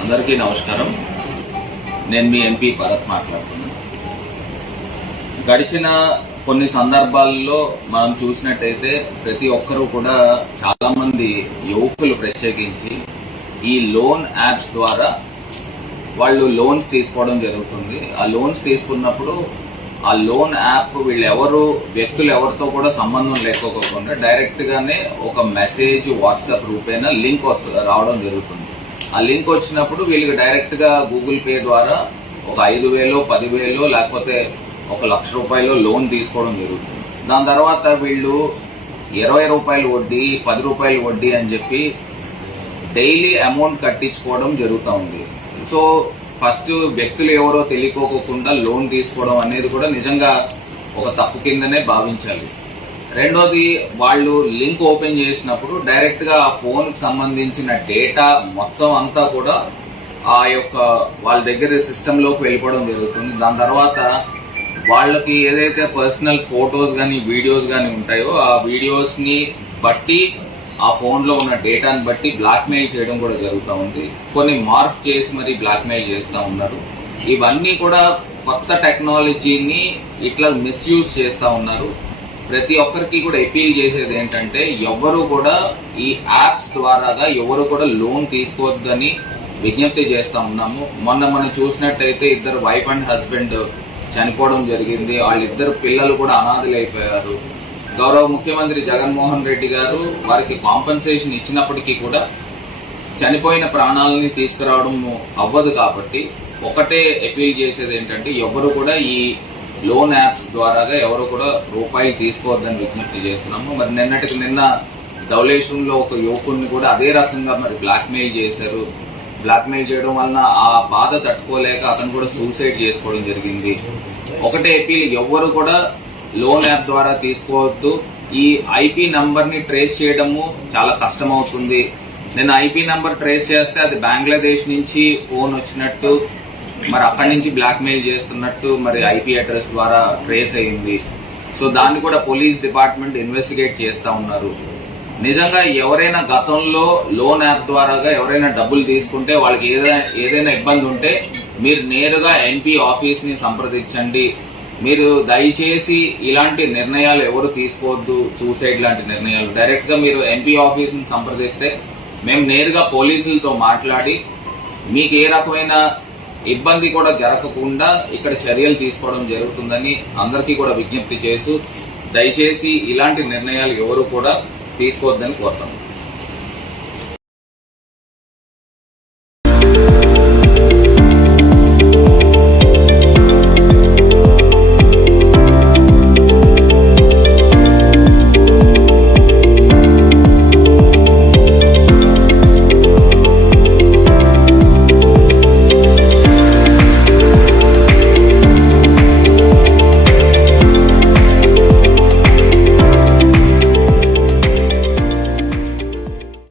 అందరికీ నమస్కారం. నేను మీ ఎంపీ భరత్ మాట్లాడుతున్నాను. గడిచిన కొన్ని సందర్భాల్లో మనం చూసినట్టయితే ప్రతి ఒక్కరూ కూడా చాలామంది యువకులు ప్రత్యేకించి ఈ లోన్ యాప్స్ ద్వారా వాళ్ళు లోన్స్ తీసుకోవడం జరుగుతుంది. ఆ లోన్స్ తీసుకున్నప్పుడు ఆ లోన్ యాప్ వీళ్ళు ఎవరు వ్యక్తులు ఎవరితో కూడా సంబంధం లేకోకుండా డైరెక్ట్ గానే ఒక మెసేజ్ వాట్సాప్ రూపేనా లింక్ వస్తుంది రావడం జరుగుతుంది. ఆ లింక్ వచ్చినప్పుడు వీళ్ళకి డైరెక్ట్గా గూగుల్ పే ద్వారా ఒక ఐదు వేలో పదివేలో లేకపోతే ఒక లక్ష రూపాయలు లోన్ తీసుకోవడం జరుగుతుంది. దాని తర్వాత వీళ్ళు ఇరవై రూపాయలు వడ్డీ పది రూపాయలు వడ్డీ అని చెప్పి డైలీ అమౌంట్ కట్టించుకోవడం జరుగుతూ ఉంది. సో ఫస్ట్ వ్యక్తులు ఎవరో తెలియకోకుండా లోన్ తీసుకోవడం అనేది కూడా నిజంగా ఒక తప్పు కిందనే భావించాలి. రెండోది వాళ్ళు లింక్ ఓపెన్ చేసినప్పుడు డైరెక్ట్గా ఆ ఫోన్కి సంబంధించిన డేటా మొత్తం అంతా కూడా ఆ యొక్క వాళ్ళ దగ్గర సిస్టంలోకి వెళ్ళిపోవడం జరుగుతుంది. దాని తర్వాత వాళ్ళకి ఏదైతే పర్సనల్ ఫొటోస్ కానీ వీడియోస్ కానీ ఉంటాయో ఆ వీడియోస్ని బట్టి ఆ ఫోన్లో ఉన్న డేటాని బట్టి బ్లాక్మెయిల్ చేయడం కూడా జరుగుతూ ఉంది. కొన్ని మార్ఫ్ చేసి మరి బ్లాక్మెయిల్ చేస్తూ ఉన్నారు. ఇవన్నీ కూడా కొత్త టెక్నాలజీని ఇట్లా మిస్యూజ్ చేస్తూ ఉన్నారు. ప్రతి ఒక్కరికి కూడా అపీల్ చేసేది ఏంటంటే ఎవరు కూడా ఈ యాప్స్ ద్వారాగా ఎవరు కూడా లోన్ తీసుకోవద్దని విజ్ఞప్తి చేస్తూ ఉన్నాము. మొన్న మనం చూసినట్టయితే ఇద్దరు వైఫ్ అండ్ హస్బెండ్ చనిపోవడం జరిగింది. వాళ్ళిద్దరు పిల్లలు కూడా అనాథలైపోయారు. గౌరవ ముఖ్యమంత్రి జగన్మోహన్ రెడ్డి గారు వారికి కాంపన్సేషన్ ఇచ్చినప్పటికీ కూడా చనిపోయిన ప్రాణాలని తీసుకురావడం అవ్వదు కాబట్టి ఒకటే అపీల్ చేసేది ఏంటంటే ఎవరు కూడా ఈ లోన్ యాప్స్ ద్వారాగా ఎవరు కూడా రూపాయలు తీసుకోవద్దని విజ్ఞప్తి చేస్తున్నాము. మరి నిన్నటికి నిన్న ధవలేశ్వరంలో ఒక యువకుడిని కూడా అదే రకంగా మరి బ్లాక్మెయిల్ చేశారు. బ్లాక్మెయిల్ చేయడం వలన ఆ బాధ తట్టుకోలేక అతను కూడా సూసైడ్ చేసుకోవడం జరిగింది. ఒకటే అపీల్ ఎవ్వరు కూడా లోన్ యాప్ ద్వారా తీసుకోవద్దు. ఈ ఐపీ నంబర్ని ట్రేస్ చేయడము చాలా కష్టం అవుతుంది నేను ఐపీ నంబర్ ట్రేస్ చేస్తే అది బంగ్లాదేశ్ నుంచి ఫోన్ వచ్చినట్టు మరి అక్కడి నుంచి బ్లాక్మెయిల్ చేస్తున్నట్టు మరి ఐపీ అడ్రస్ ద్వారా ట్రేస్ అయింది. సో దాన్ని కూడా పోలీస్ డిపార్ట్మెంట్ ఇన్వెస్టిగేట్ చేస్తూ ఉన్నారు. నిజంగా ఎవరైనా గతంలో లోన్ యాప్ ద్వారాగా ఎవరైనా డబ్బులు తీసుకుంటే వాళ్ళకి ఏదైనా ఏదైనా ఇబ్బంది ఉంటే మీరు నేరుగా ఎన్పి ఆఫీస్ని సంప్రదించండి. మీరు దయచేసి ఇలాంటి నిర్ణయాలు ఎవరు తీసుకోవద్దు సూసైడ్ లాంటి నిర్ణయాలు. డైరెక్ట్గా మీరు ఎంపీ ఆఫీస్ని సంప్రదిస్తే మేము నేరుగా పోలీసులతో మాట్లాడి మీకు ఏ రకమైన ఇబ్బంది కూడా జరగకుండా ఇక్కడ చర్యలు తీసుకోవడం జరుగుతుందని అందరికీ కూడా విజ్ఞప్తి చేస్తూ దయచేసి ఇలాంటి నిర్ణయాలు ఎవరు కూడా తీసుకోవద్దని కోరుతాము